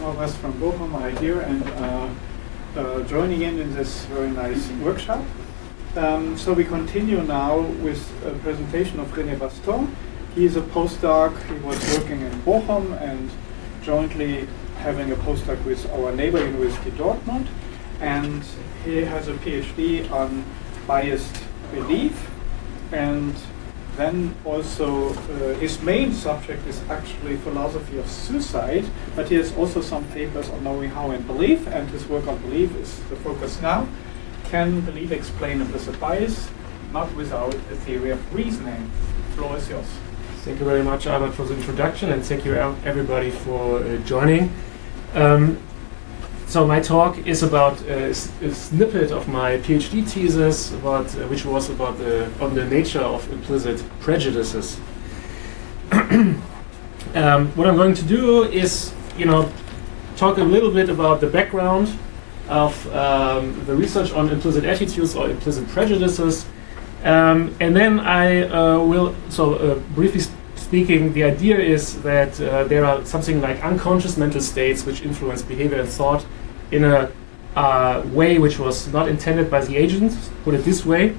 some of us from Bochum are here and joining in this very nice workshop. So we continue now with a presentation of René Baston. He is a postdoc. He was working in Bochum and jointly having a postdoc with our neighbor University Dortmund. And he has a PhD on biased belief. And then also his main subject is actually philosophy of suicide, but he has also some papers on knowing how and belief, and his work on belief is the focus now. Can belief explain implicit bias? Not without a theory of reasoning. The floor is yours. Thank you very much, Albert, for the introduction, and thank you everybody for joining. So my talk is about a snippet of my PhD thesis, which was about on the nature of implicit prejudices. What I'm going to do is, talk a little bit about the background of the research on implicit attitudes or implicit prejudices, and then I will. Briefly speaking, the idea is that there are something like unconscious mental states which influence behavior and thought in a way which was not intended by the agent, put it this way.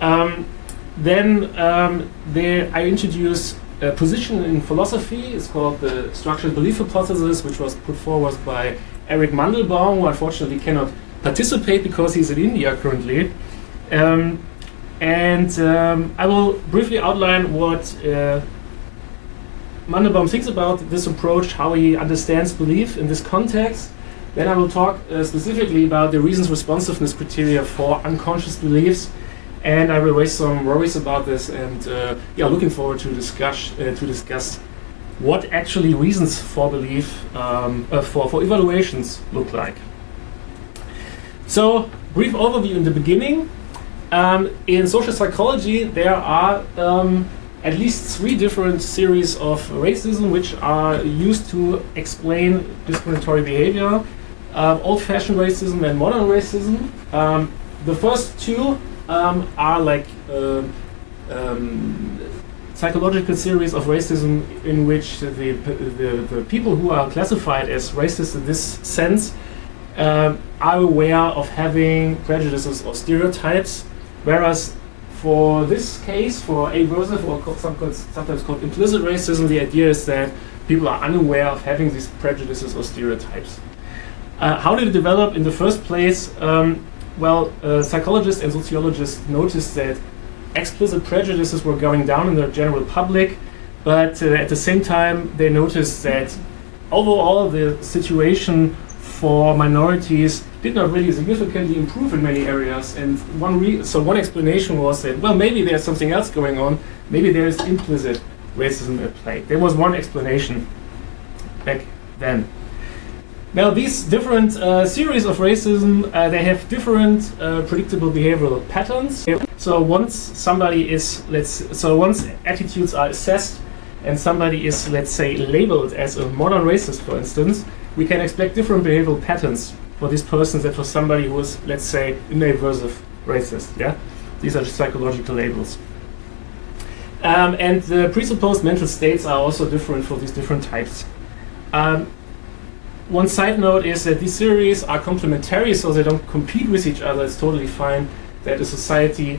Then I introduce a position in philosophy. It's called the structural belief hypothesis, which was put forward by Eric Mandelbaum, who unfortunately cannot participate because he's in India currently. I will briefly outline what Mandelbaum thinks about this approach, how he understands belief in this context. Then I will talk specifically about the reasons responsiveness criteria for unconscious beliefs, and I will raise some worries about this, and looking forward to discuss what actually reasons for belief for evaluations look like. So, brief overview in the beginning. In social psychology, there are at least 3 different series of racism which are used to explain discriminatory behavior. Old-fashioned racism and modern racism. The first 2 are like psychological series of racism in which the people who are classified as racist in this sense are aware of having prejudices or stereotypes, whereas for this case, for aversive or sometimes called implicit racism, the idea is that people are unaware of having these prejudices or stereotypes. How did it develop in the first place? Psychologists and sociologists noticed that explicit prejudices were going down in the general public, but at the same time they noticed that overall the situation for minorities did not really significantly improve in many areas. And one explanation was that, maybe there's something else going on. Maybe there is implicit racism at play. There was one explanation back then. Now, these different series of racism, they have different predictable behavioral patterns. So once attitudes are assessed and somebody is, let's say, labeled as a modern racist, for instance, we can expect different behavioral patterns for these persons than for somebody who is, let's say, an aversive racist. Yeah, these are just psychological labels. And the presupposed mental states are also different for these different types. One side note is that these theories are complementary, so they don't compete with each other. It's totally fine that a society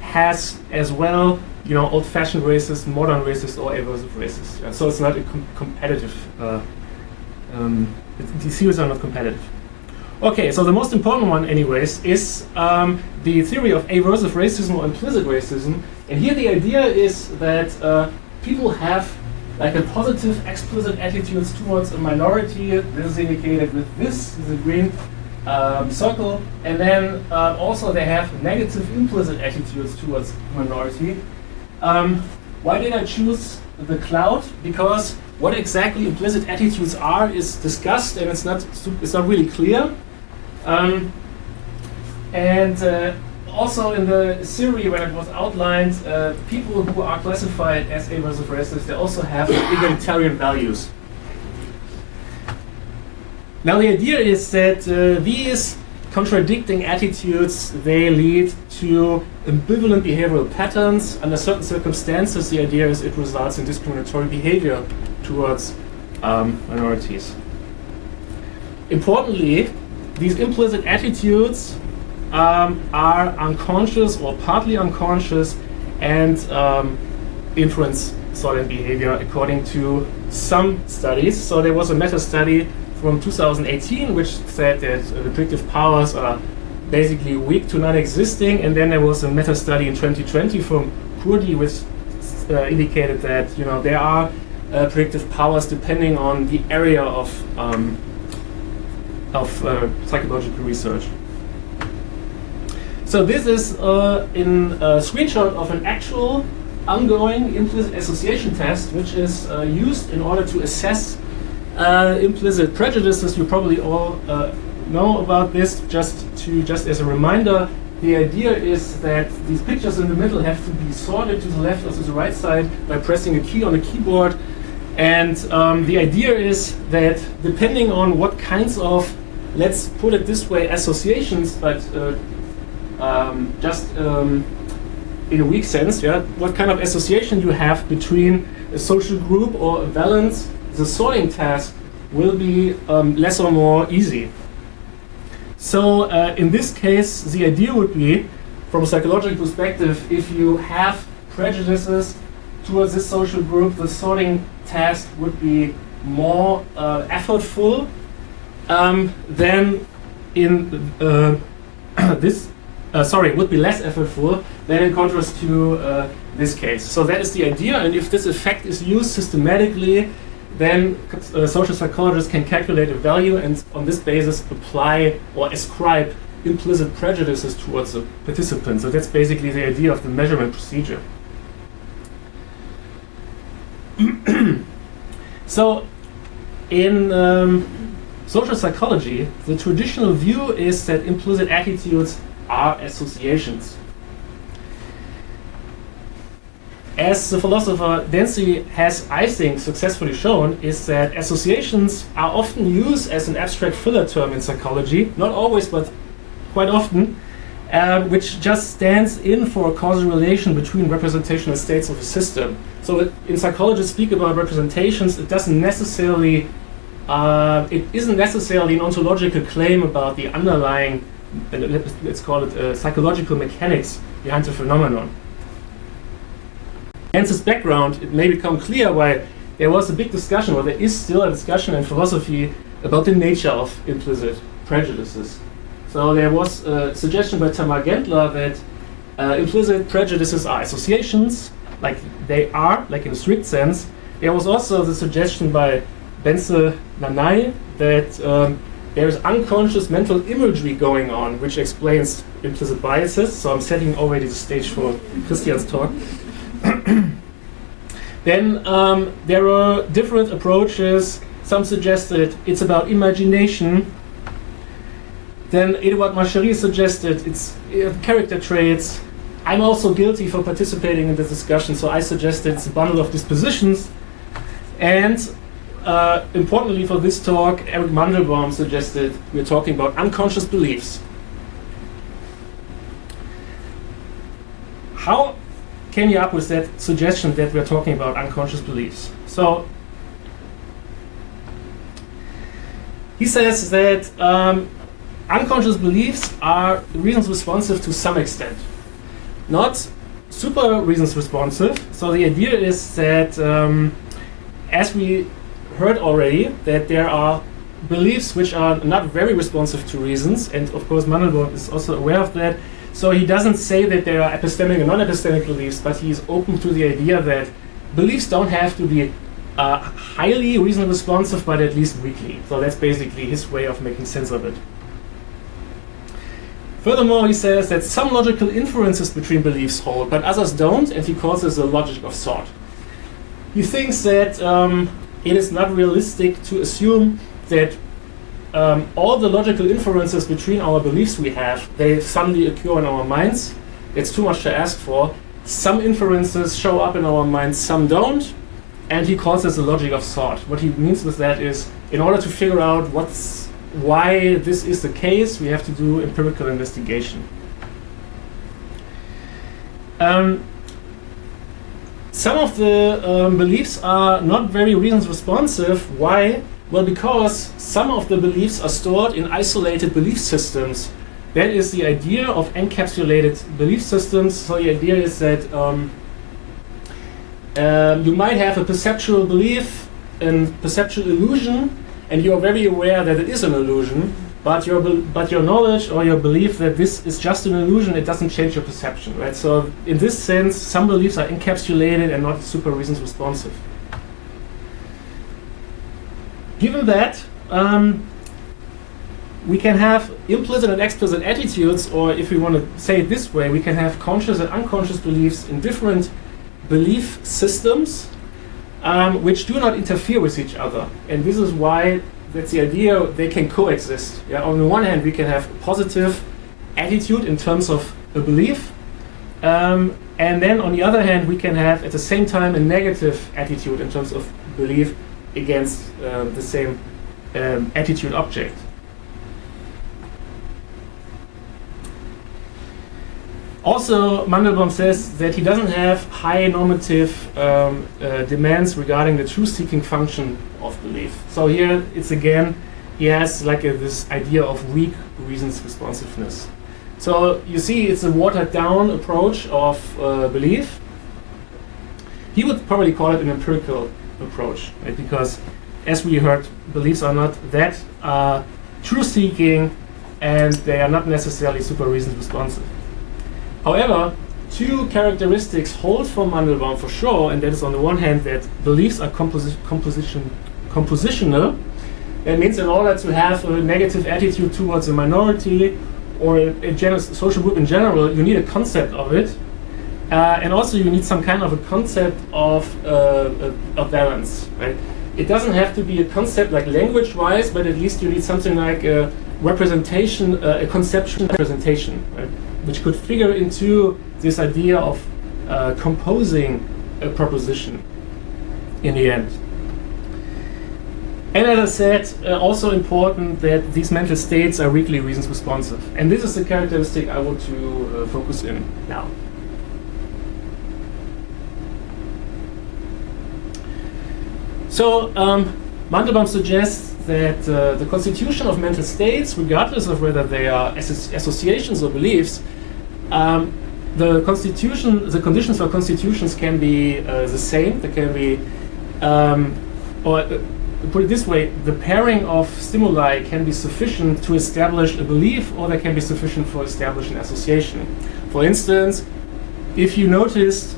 has as well, old-fashioned racist, modern racist, or aversive racist. Yeah, so it's not a competitive. These theories are not competitive. Okay, so the most important one, anyways, is the theory of aversive racism or implicit racism. And here the idea is that people have like a positive explicit attitudes towards a minority. This is indicated with this is a green circle, and then also they have negative implicit attitudes towards minority. Why did I choose the cloud? Because what exactly implicit attitudes are is discussed, and it's not really clear. Also in the theory when it was outlined, people who are classified as aversive racists, they also have egalitarian values. Now the idea is that these contradicting attitudes, they lead to ambivalent behavioral patterns. Under certain circumstances, the idea is it results in discriminatory behavior towards minorities. importantly, these implicit attitudes are unconscious or partly unconscious and influence sorting behavior according to some studies. So there was a meta-study from 2018 which said that the predictive powers are basically weak to non-existing, and then there was a meta-study in 2020 from Kurdi which indicated that there are predictive powers depending on the area of psychological research. So this is in a screenshot of an actual ongoing implicit association test, which is used in order to assess implicit prejudices. You probably all know about this. Just as a reminder, the idea is that these pictures in the middle have to be sorted to the left or to the right side by pressing a key on a keyboard. And the idea is that depending on what kinds of, let's put it this way, associations, but just in a weak sense, what kind of association you have between a social group or a valence, the sorting task will be less or more easy. So in this case, the idea would be, from a psychological perspective, if you have prejudices towards this social group, the sorting task would be more effortful than in would be less effortful than in contrast to this case. So that is the idea, and if this effect is used systematically, then social psychologists can calculate a value and on this basis apply or ascribe implicit prejudices towards the participant. So that's basically the idea of the measurement procedure. So in social psychology, the traditional view is that implicit attitudes are associations. As the philosopher Dancy has, I think, successfully shown, is that associations are often used as an abstract filler term in psychology, not always, but quite often, which just stands in for a causal relation between representational states of a system. So in psychology, speak about representations, it isn't necessarily an ontological claim about the underlying, let's call it psychological mechanics behind the phenomenon. Against this background, it may become clear why there was a big discussion, or there is still a discussion in philosophy about the nature of implicit prejudices. So there was a suggestion by Tamar Gendler that implicit prejudices are associations, like they are, like in a strict sense. There was also the suggestion by Benze Nanai that there is unconscious mental imagery going on, which explains implicit biases. So I'm setting already the stage for Christian's talk. Then there are different approaches. Some suggested it's about imagination. Then Edouard Marchery suggested it's character traits. I'm also guilty for participating in this discussion, so I suggested it's a bundle of dispositions. And importantly for this talk, Eric Mandelbaum suggested we're talking about unconscious beliefs. How came he up with that suggestion that we're talking about unconscious beliefs? So he says that unconscious beliefs are reasons responsive to some extent, not super reasons responsive. So the idea is that, as we heard already, that there are beliefs which are not very responsive to reasons, and of course Mandelbaum is also aware of that. So he doesn't say that there are epistemic and non-epistemic beliefs, but he's open to the idea that beliefs don't have to be highly reason responsive, but at least weakly. So that's basically his way of making sense of it. Furthermore, he says that some logical inferences between beliefs hold, but others don't, and he calls this the logic of thought. He thinks that it is not realistic to assume that all the logical inferences between our beliefs we have, they suddenly occur in our minds. It's too much to ask for. Some inferences show up in our minds, some don't, and he calls this the logic of thought. What he means with that is, in order to figure out why this is the case, we have to do empirical investigation. Some of the beliefs are not very reasons responsive. Why? Well, because some of the beliefs are stored in isolated belief systems. That is the idea of encapsulated belief systems. So the idea is that you might have a perceptual belief, a perceptual illusion, and you are very aware that it is an illusion, but your knowledge or your belief that this is just an illusion, it doesn't change your perception, right? So in this sense, some beliefs are encapsulated and not super reasons responsive. Given that, we can have implicit and explicit attitudes, or if we want to say it this way, we can have conscious and unconscious beliefs in different belief systems, which do not interfere with each other. And this is why that's the idea, they can coexist. Yeah? On the one hand, we can have a positive attitude in terms of a belief, and then on the other hand, we can have at the same time a negative attitude in terms of belief against the same attitude object. Also, Mandelbaum says that he doesn't have high normative demands regarding the truth-seeking function of belief. So here, it's again, he has like this idea of weak reasons responsiveness. So you see, it's a watered-down approach of belief. He would probably call it an empirical approach, right? Because, as we heard, beliefs are not that truth-seeking, and they are not necessarily super reasons responsive. However, two characteristics hold for Mandelbaum for sure, and that is on the one hand that beliefs are compositional. That means in order to have a negative attitude towards a minority or a social group in general, you need a concept of it. And also you need some kind of a concept of balance, right? It doesn't have to be a concept like language-wise, but at least you need something like a representation, a conceptual representation, right? Which could figure into this idea of composing a proposition in the end. And as I said, also important that these mental states are weakly reasons responsive. And this is the characteristic I want to focus in now. So Mandelbaum suggests that the constitution of mental states, regardless of whether they are associations or beliefs, the conditions for constitutions can be the same. They can be, or put it this way, the pairing of stimuli can be sufficient to establish a belief, or they can be sufficient for establishing association. For instance, if you noticed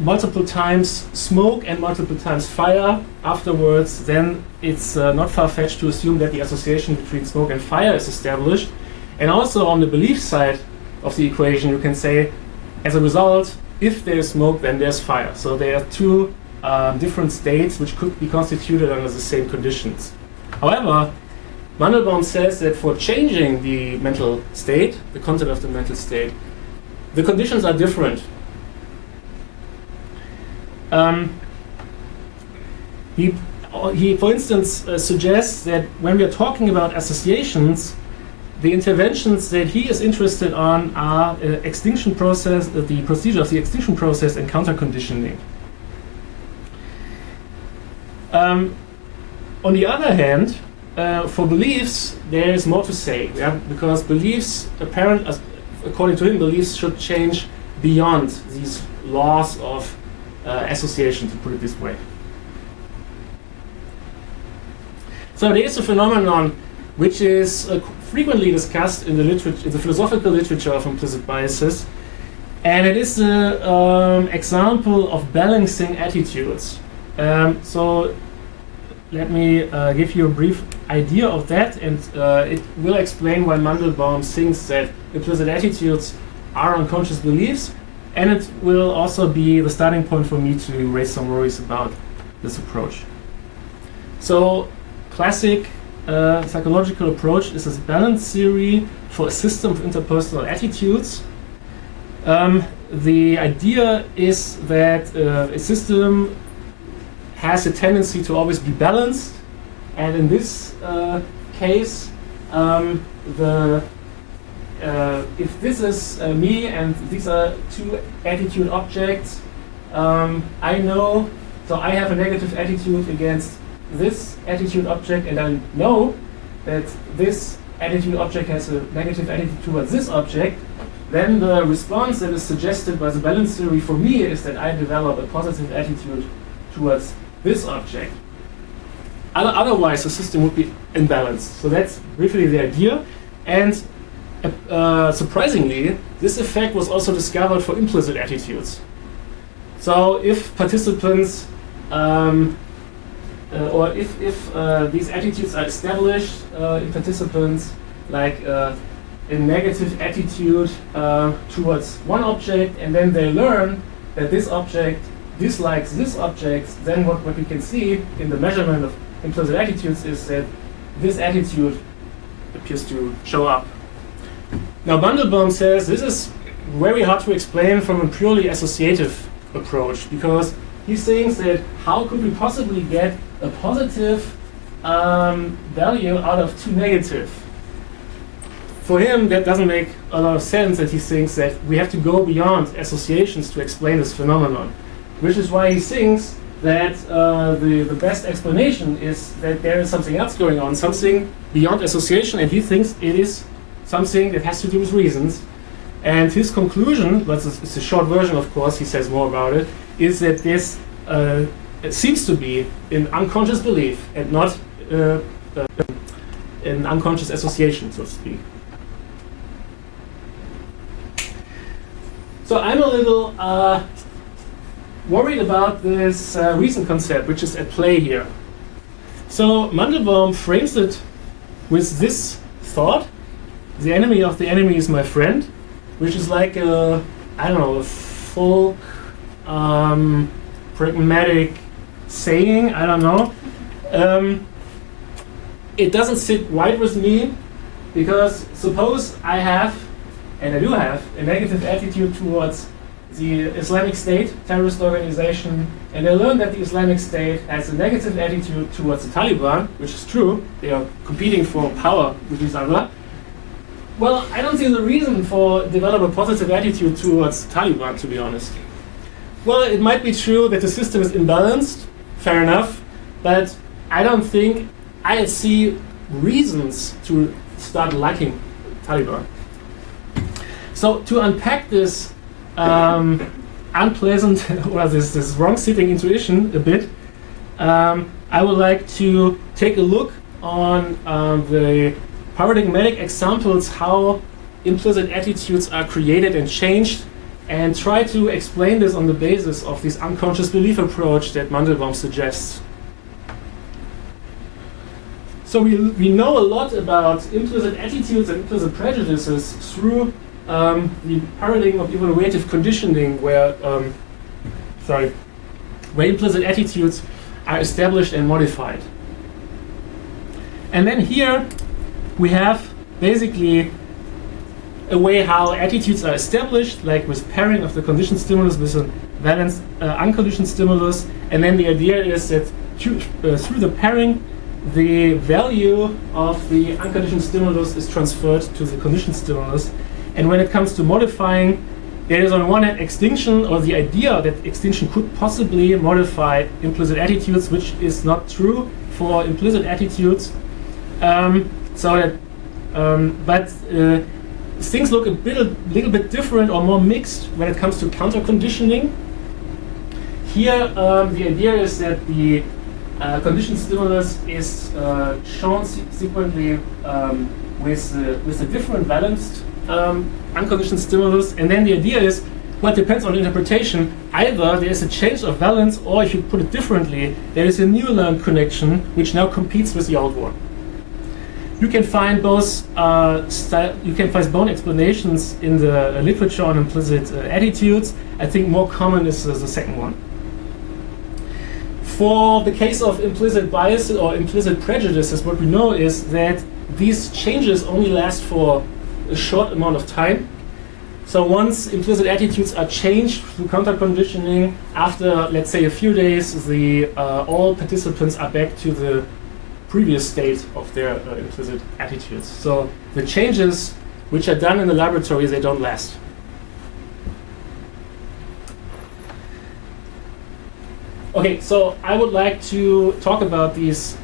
multiple times smoke and multiple times fire afterwards, then it's not far-fetched to assume that the association between smoke and fire is established. And also on the belief side of the equation, you can say, as a result, if there's smoke, then there's fire. So there are two different states which could be constituted under the same conditions. However, Mandelbaum says that for changing the mental state, the content of the mental state, the conditions are different. He, for instance, suggests that when we are talking about associations, the interventions that he is interested on are extinction process, the procedure of the extinction process, and counter-conditioning. On the other hand, for beliefs, there is more to say, because beliefs, according to him, beliefs should change beyond these laws of association, to put it this way. So there is a phenomenon which is frequently discussed in the literature, in the philosophical literature of implicit biases, and it is an example of balancing attitudes. So let me give you a brief idea of that, and it will explain why Mandelbaum thinks that implicit attitudes are unconscious beliefs, and it will also be the starting point for me to raise some worries about this approach. So, classic psychological approach is this balance theory for a system of interpersonal attitudes. The idea is that a system has a tendency to always be balanced, and in this case, if this is me and these are two attitude objects, I know So I have a negative attitude against this attitude object, and I know that this attitude object has a negative attitude towards this object. Then the response that is suggested by the balance theory for me is that I develop a positive attitude towards this object. Otherwise, the system would be imbalanced. So that's briefly the idea. And surprisingly, this effect was also discovered for implicit attitudes. So if participants, or if these attitudes are established in participants, like a negative attitude towards one object, and then they learn that this object dislikes this object, then what we can see in the measurement of implicit attitudes is that this attitude appears to show up. Now Mandelbaum says this is very hard to explain from a purely associative approach, because he thinks that how could we possibly get a positive value out of two negative? For him, that doesn't make a lot of sense, that he thinks that we have to go beyond associations to explain this phenomenon, which is why he thinks that the best explanation is that there is something else going on, something beyond association, and he thinks it is something that has to do with reasons. And his conclusion, but it's a short version of course, he says more about it, is that this it seems to be in unconscious belief and not in unconscious association, so to speak. So I'm a little worried about this reason concept, which is at play here. So Mandelbaum frames it with this thought: the enemy of the enemy is my friend, which is like a, I don't know, a folk pragmatic saying, I don't know. It doesn't sit right with me, because suppose I have, and I do have, a negative attitude towards the Islamic State terrorist organization, and I learn that the Islamic State has a negative attitude towards the Taliban, which is true, they are competing for power with each other. Well, I don't see the reason for develop a positive attitude towards the Taliban, to be honest. Well, it might be true that the system is imbalanced, fair enough, but I don't think I see reasons to start liking Taliban. So to unpack this unpleasant or this wrong-sitting intuition a bit, I would like to take a look on the paradigmatic examples how implicit attitudes are created and changed, and try to explain this on the basis of this unconscious belief approach that Mandelbaum suggests. So we know a lot about implicit attitudes and implicit prejudices through the paradigm of evaluative conditioning, where implicit attitudes are established and modified. And then here we have basically a way how attitudes are established, like with pairing of the conditioned stimulus with a balanced unconditioned stimulus. And then the idea is that through the pairing, the value of the unconditioned stimulus is transferred to the conditioned stimulus. And when it comes to modifying, there is on one hand extinction, or the idea that extinction could possibly modify implicit attitudes, which is not true for implicit attitudes. Things look a little bit different or more mixed when it comes to counter-conditioning. Here, the idea is that the conditioned stimulus is shown sequentially with a different balanced unconditioned stimulus, and then the idea is, well, it depends on interpretation. Either there is a change of valence, or if you put it differently, there is a new learned connection which now competes with the old one. You can find both explanations in the literature on implicit attitudes. I think more common is the second one. For the case of implicit biases or implicit prejudices, what we know is that these changes only last for a short amount of time. So once implicit attitudes are changed through counter-conditioning, after, let's say, a few days, all participants are back to the previous state of their implicit attitudes. So the changes which are done in the laboratory, they don't last. Okay, so I would like to talk about these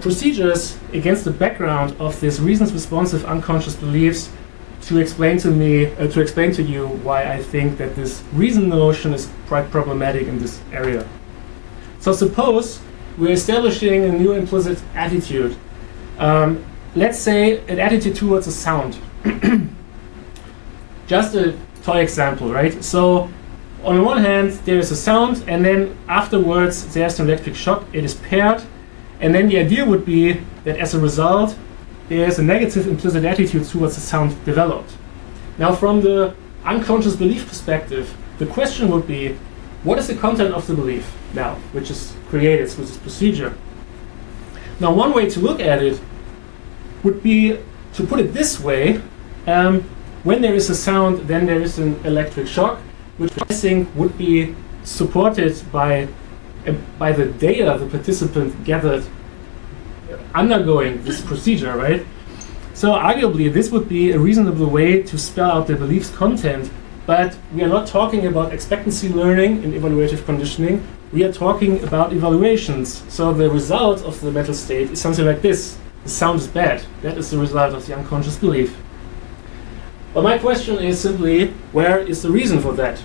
procedures against the background of these reasons-responsive unconscious beliefs to explain to you why I think that this reason notion is quite problematic in this area. So suppose we're establishing a new implicit attitude. Let's say an attitude towards a sound. Just a toy example, right? So on the one hand, there is a sound, and then afterwards there's an electric shock. It is paired, and then the idea would be that as a result, there's a negative implicit attitude towards the sound developed. Now, from the unconscious belief perspective, the question would be, what is the content of the belief now, which is created with this procedure? Now, one way to look at it would be to put it this way. When there is a sound, then there is an electric shock, which I think would be supported by the data the participant gathered undergoing this procedure, right? So arguably, this would be a reasonable way to spell out the belief's content, but we are not talking about expectancy learning in evaluative conditioning. We are talking about evaluations. So the result of the mental state is something like this. The sound is bad. That is the result of the unconscious belief. But my question is simply, where is the reason for that?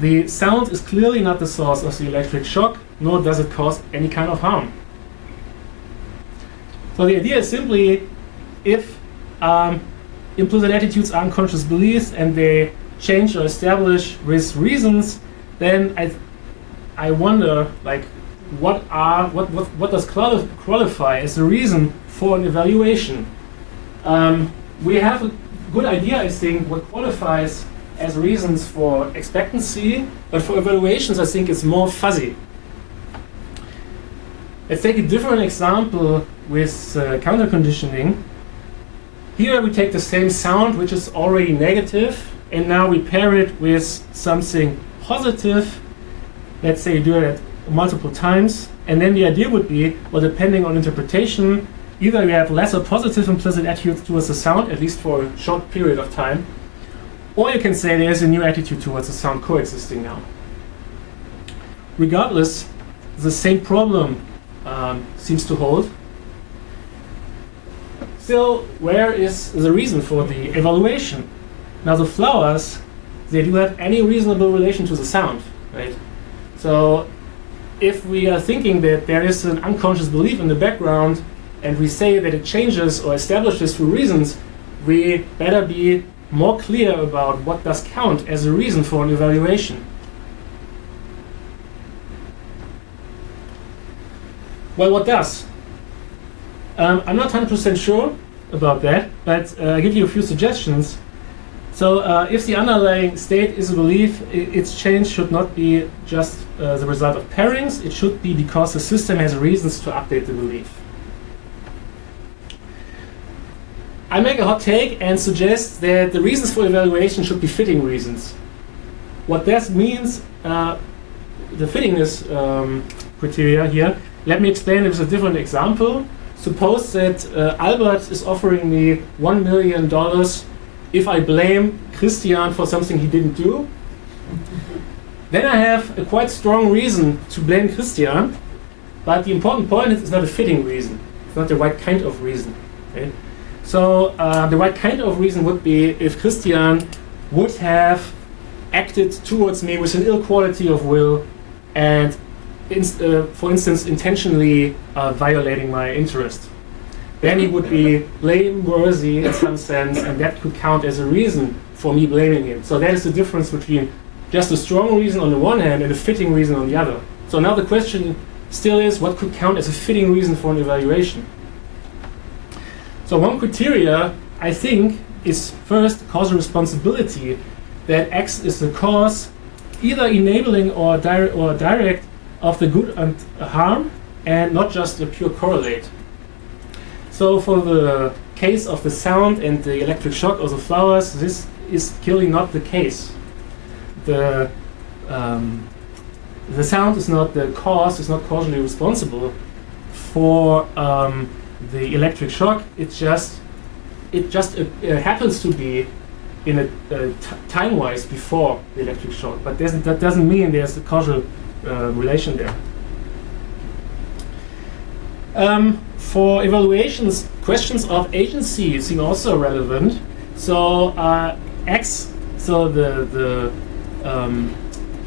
The sound is clearly not the source of the electric shock, nor does it cause any kind of harm. So the idea is simply, if implicit attitudes are unconscious beliefs and they change or establish with reasons, then I wonder, like, what does qualify as a reason for an evaluation? We have a good idea, I think, what qualifies as reasons for expectancy, but for evaluations, I think it's more fuzzy. Let's take a different example with counter-conditioning. Here we take the same sound, which is already negative, and now we pair it with something positive. Let's say you do it multiple times, and then the idea would be, well, depending on interpretation, either you have lesser positive implicit attitudes towards the sound, at least for a short period of time, or you can say there's a new attitude towards the sound coexisting now. Regardless, the same problem seems to hold. Still, where is the reason for the evaluation? Now, the flowers, they do have any reasonable relation to the sound, right? So if we are thinking that there is an unconscious belief in the background and we say that it changes or establishes through reasons, we better be more clear about what does count as a reason for an evaluation. Well, what does? I'm not 100% sure about that, but I'll give you a few suggestions. So if the underlying state is a belief, its change should not be just the result of pairings. It should be because the system has reasons to update the belief. I make a hot take and suggest that the reasons for evaluation should be fitting reasons. What that means, the fittingness criteria here, let me explain it with a different example. Suppose that Albert is offering me $1 million if I blame Christian for something he didn't do. Then I have a quite strong reason to blame Christian, but the important point is it's not a fitting reason. It's not the right kind of reason. Okay? So the right kind of reason would be if Christian would have acted towards me with an ill quality of will and for instance, intentionally violating my interest. Then he would be blameworthy in some sense, and that could count as a reason for me blaming him. So that is the difference between just a strong reason on the one hand and a fitting reason on the other. So now the question still is, what could count as a fitting reason for an evaluation? So one criteria, I think, is first causal responsibility, that X is the cause, either enabling or direct, of the good and harm, and not just a pure correlate. So for the case of the sound and the electric shock or the flowers, this is clearly not the case. The sound is not the cause, is not causally responsible for the electric shock. It just happens to be in time-wise before the electric shock, but that doesn't mean there's a causal relation there. For evaluations, questions of agency seem also relevant. So X, so the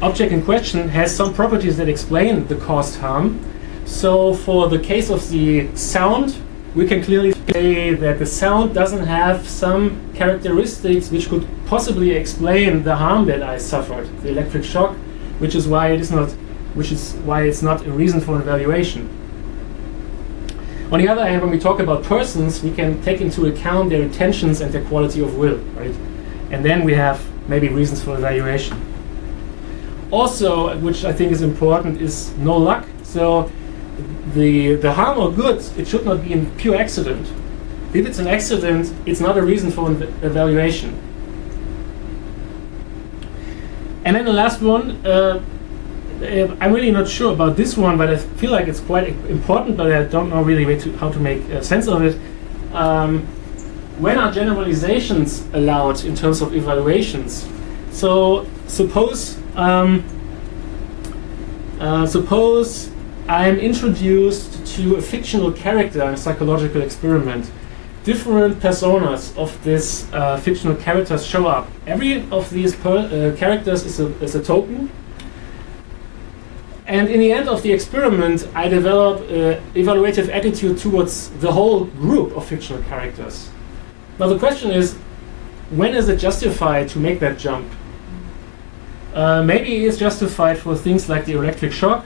object in question has some properties that explain the caused harm. So for the case of the sound, we can clearly say that the sound doesn't have some characteristics which could possibly explain the harm that I suffered, the electric shock, which is why it's not a reason for an evaluation. On the other hand, when we talk about persons, we can take into account their intentions and their quality of will, right? And then we have maybe reasons for evaluation. Also, which I think is important, is no luck. So the harm or good, it should not be a pure accident. If it's an accident, it's not a reason for an evaluation. And then the last one, I'm really not sure about this one, but I feel like it's quite important, but I don't know really how to make sense of it. When are generalizations allowed in terms of evaluations? So suppose I'm introduced to a fictional character in a psychological experiment. Different personas of this fictional characters show up. Every of these characters is a token. And in the end of the experiment, I develop an evaluative attitude towards the whole group of fictional characters. Now the question is, when is it justified to make that jump? Maybe it's justified for things like the electric shock.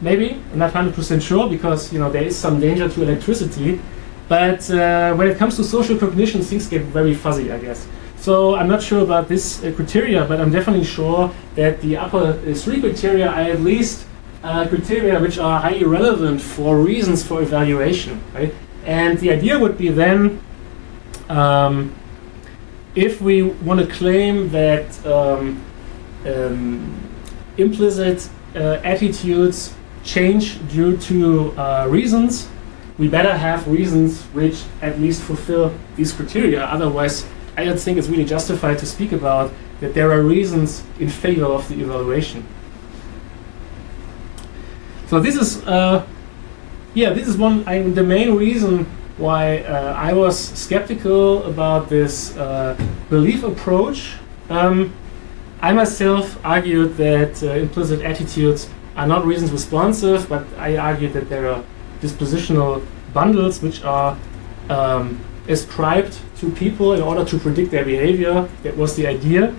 Maybe, I'm not 100% sure, because there is some danger to electricity. But when it comes to social cognition, things get very fuzzy, I guess. So I'm not sure about this criteria, but I'm definitely sure that the upper three criteria are at least criteria which are highly relevant for reasons for evaluation, right? And the idea would be then, if we want to claim that implicit attitudes change due to reasons, we better have reasons which at least fulfill these criteria. Otherwise, I don't think it's really justified to speak about that there are reasons in favor of the evaluation. So this is, this is the main reason why I was skeptical about this belief approach. I myself argued that implicit attitudes are not reasons responsive, but I argued that there are dispositional bundles which are ascribed to people in order to predict their behavior. That was the idea.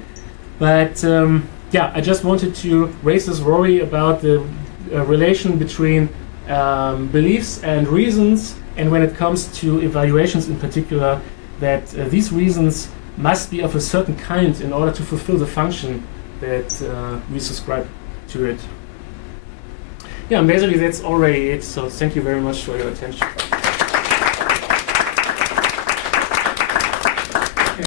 But I just wanted to raise this worry about the relation between beliefs and reasons, and when it comes to evaluations in particular, that these reasons must be of a certain kind in order to fulfill the function that we subscribe to it. Yeah, and basically that's already it, so thank you very much for your attention.